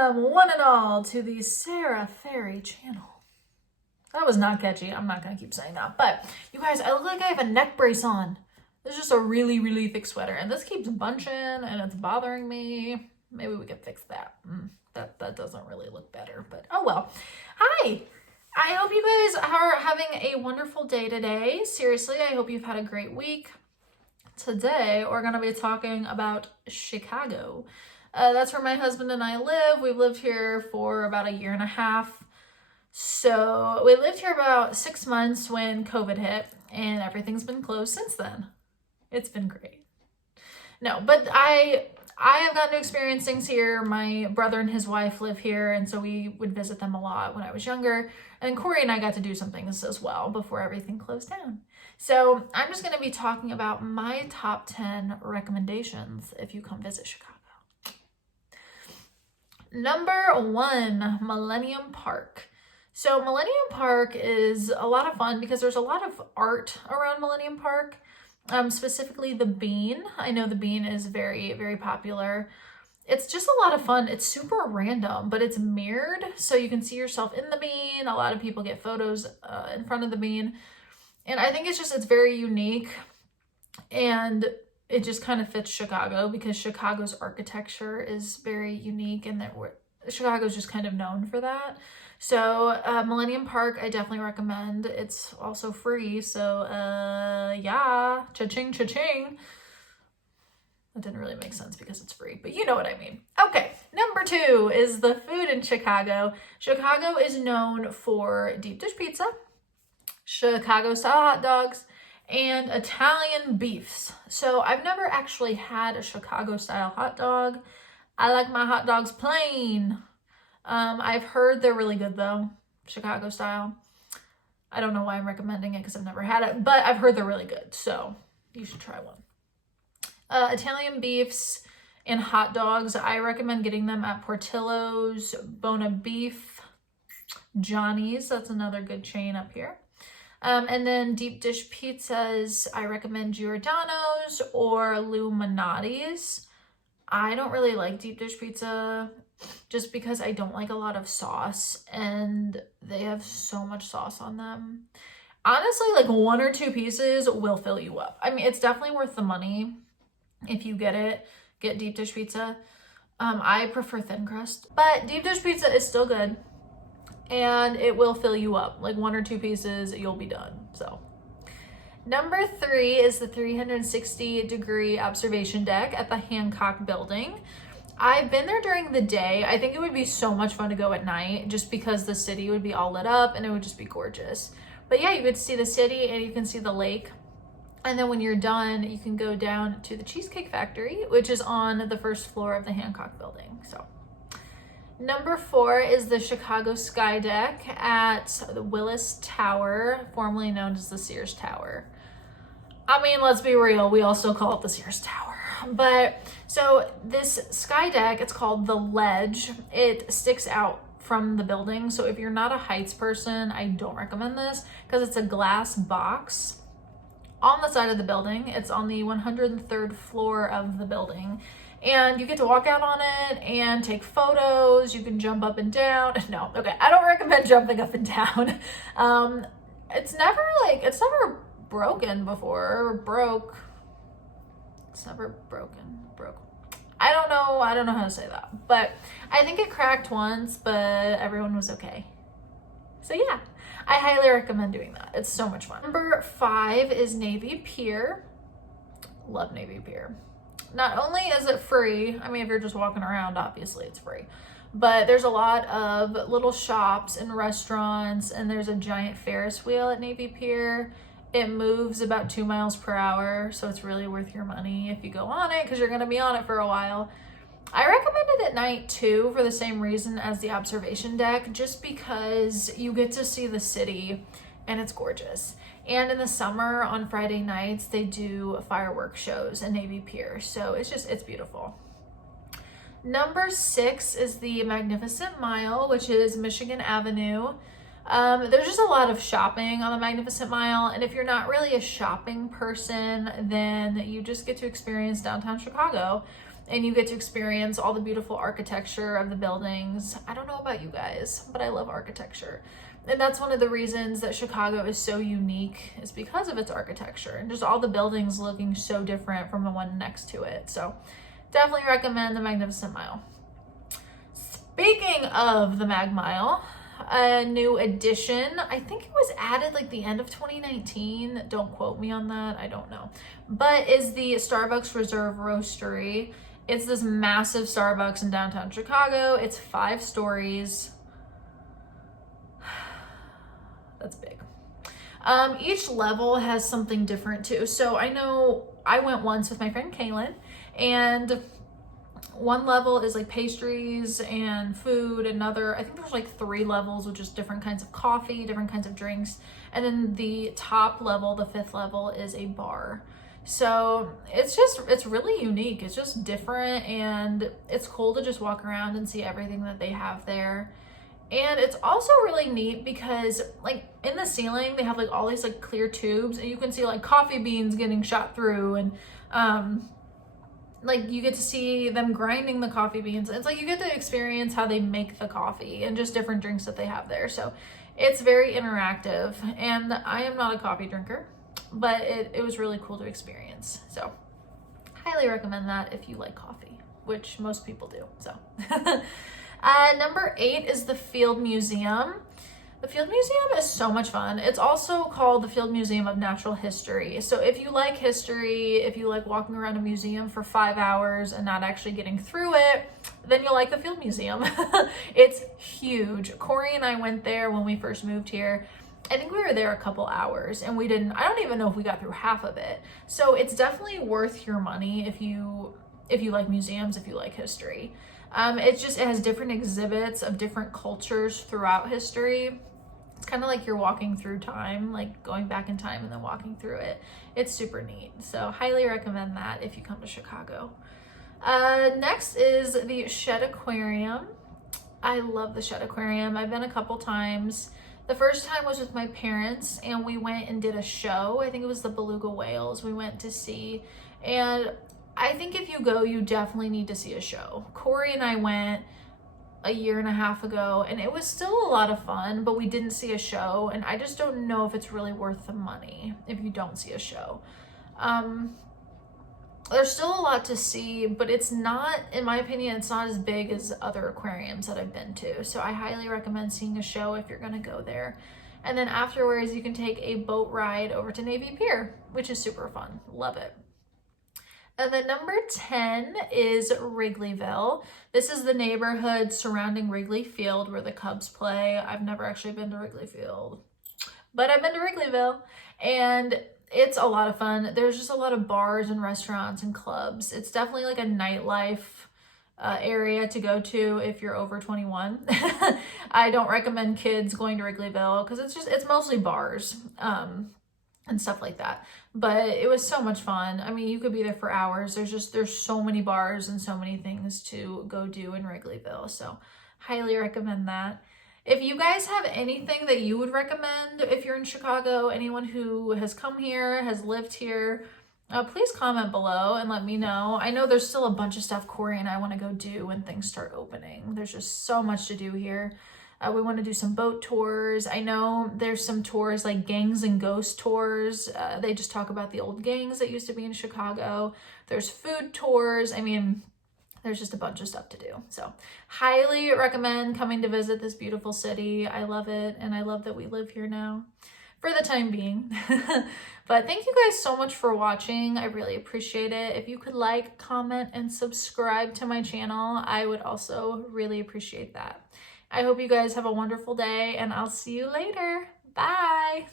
Welcome, one and all, to the Sarah Ferry channel. That was not catchy. I'm not going to keep saying that. But, you guys, I look like I have a neck brace on. This is just a really, really thick sweater. And this keeps bunching, and it's bothering me. Maybe we could fix that. That doesn't really look better, but oh well. Hi! I hope you guys are having a wonderful day today. Seriously, I hope you've had a great week. Today, we're going to be talking about Chicago. That's where my husband and I live. We've lived here for about a year and a half. So we lived here about 6 months when COVID hit, and everything's been closed since then. It's been great. No, but I have gotten to experience things here. My brother and his wife live here, and so we would visit them a lot when I was younger. And Corey and I got to do some things as well before everything closed down. So I'm just going to be talking about my top 10 recommendations if you come visit Chicago. Number 1, Millennium Park. So Millennium Park is a lot of fun because there's a lot of art around Millennium Park, specifically the Bean. I know the Bean is very, very popular. It's just a lot of fun. It's super random, but it's mirrored, so you can see yourself in the Bean. A lot of people get photos in front of the Bean. And I think it's very unique, and it just kind of fits Chicago because Chicago's architecture is very unique, and Chicago's just kind of known for that. So Millennium Park, I definitely recommend. It's also free, so yeah, cha-ching, cha-ching. That didn't really make sense because it's free, but you know what I mean. Okay, number 2 is the food in Chicago. Chicago is known for deep dish pizza, Chicago-style hot dogs, and Italian beefs. So I've never actually had a Chicago-style hot dog. I like my hot dogs plain. I've heard they're really good though, Chicago-style. I don't know why I'm recommending it because I've never had it, but I've heard they're really good, so you should try one. Italian beefs and hot dogs, I recommend getting them at Portillo's, Bona Beef, Johnny's. That's another good chain up here. And then deep dish pizzas, I recommend Giordano's or Luminati's. I don't really like deep dish pizza just because I don't like a lot of sauce, and they have so much sauce on them. Honestly, like 1 or 2 pieces will fill you up. I mean, it's definitely worth the money if you get deep dish pizza. I prefer thin crust, but deep dish pizza is still good. And it will fill you up. Like 1 or 2 pieces, you'll be done. So, number 3 is the 360-degree observation deck at the Hancock Building. I've been there during the day. I think it would be so much fun to go at night just because the city would be all lit up and it would just be gorgeous. But yeah, you get to see the city and you can see the lake. And then when you're done, you can go down to the Cheesecake Factory, which is on the first floor of the Hancock Building. So. Number 4 is the Chicago Sky Deck at the Willis Tower, formerly known as the Sears Tower. I mean, let's be real, we also call it the Sears Tower. But, so this sky deck, it's called the Ledge. It sticks out from the building, so if you're not a heights person, I don't recommend this because it's a glass box on the side of the building. It's on the 103rd floor of the building. And you get to walk out on it and take photos. You can jump up and down. No, okay, I don't recommend jumping up and down. It's never broken before, or broke. It's never broke. I don't know how to say that. But I think it cracked once, but everyone was okay. So yeah, I highly recommend doing that. It's so much fun. Number 5 is Navy Pier. Love Navy Pier. Not only is it free, I mean, if you're just walking around, obviously it's free, but there's a lot of little shops and restaurants, and there's a giant Ferris wheel at Navy Pier. It moves about 2 miles per hour, so it's really worth your money if you go on it because you're going to be on it for a while. I recommend it at night too for the same reason as the observation deck, just because you get to see the city and it's gorgeous. And in the summer on Friday nights, they do fireworks shows in Navy Pier. So it's beautiful. Number 6 is the Magnificent Mile, which is Michigan Avenue. There's just a lot of shopping on the Magnificent Mile. And if you're not really a shopping person, then you just get to experience downtown Chicago. and you get to experience all the beautiful architecture of the buildings. I don't know about you guys, but I love architecture. And that's one of the reasons that Chicago is so unique, is because of its architecture and just all the buildings looking so different from the one next to it. So definitely recommend the Magnificent Mile. Speaking of the Mag Mile, a new addition, I think it was added like the end of 2019. Don't quote me on that, I don't know. But is the Starbucks Reserve Roastery. It's this massive Starbucks in downtown Chicago. It's 5 stories. That's big. Each level has something different too. So I know I went once with my friend Kaale, and one level is like pastries and food. Another, I think there's like 3 levels with just different kinds of coffee, different kinds of drinks. And then the top level, the 5th level, is a bar. So it's really unique. It's just different, and it's cool to just walk around and see everything that they have there. And it's also really neat because like in the ceiling, they have like all these like clear tubes, and you can see like coffee beans getting shot through, and like you get to see them grinding the coffee beans. It's like you get to experience how they make the coffee and just different drinks that they have there. So it's very interactive, and I am not a coffee drinker, but it was really cool to experience. So highly recommend that if you like coffee, which most people do. So number 8 is the Field Museum. The Field Museum is so much fun. It's also called the Field Museum of Natural History. So if you like history, if you like walking around a museum for 5 hours and not actually getting through it, then you'll like the Field Museum. It's huge. Corey and I went there when we first moved here. I think we were there a couple hours, and I don't even know if we got through half of it. So it's definitely worth your money if you like museums, if you like history. It has different exhibits of different cultures throughout history. It's kind of like you're walking through time, like going back in time and then walking through it. It's super neat. So highly recommend that if you come to Chicago. Next is the Shed Aquarium. I love the Shed Aquarium. I've been a couple times. The first time was with my parents, and we went and did a show. I think it was the beluga whales we went to see. And I think if you go, you definitely need to see a show. Corey and I went a year and a half ago, and it was still a lot of fun, but we didn't see a show, and I just don't know if it's really worth the money if you don't see a show. There's still a lot to see, but it's not, in my opinion, it's not as big as other aquariums that I've been to. So I highly recommend seeing a show if you're gonna go there. And then afterwards, you can take a boat ride over to Navy Pier, which is super fun. Love it. And then number 10 is Wrigleyville. This is the neighborhood surrounding Wrigley Field where the Cubs play. I've never actually been to Wrigley Field, but I've been to Wrigleyville, and it's a lot of fun. There's just a lot of bars and restaurants and clubs. It's definitely like a nightlife area to go to if you're over 21. I don't recommend kids going to Wrigleyville because it's mostly bars and stuff like that. But it was so much fun. I mean, you could be there for hours. There's so many bars and so many things to go do in Wrigleyville. So highly recommend that. If you guys have anything that you would recommend if you're in Chicago, anyone who has come here, has lived here, please comment below and let me know. I know there's still a bunch of stuff Corey and I want to go do when things start opening. There's just so much to do here. We want to do some boat tours. I know there's some tours like gangs and ghost tours. They just talk about the old gangs that used to be in Chicago. There's food tours. I mean, there's just a bunch of stuff to do. So highly recommend coming to visit this beautiful city. I love it, and I love that we live here now for the time being. But thank you guys so much for watching. I really appreciate it. If you could like, comment, and subscribe to my channel, I would also really appreciate that. I hope you guys have a wonderful day, and I'll see you later. Bye.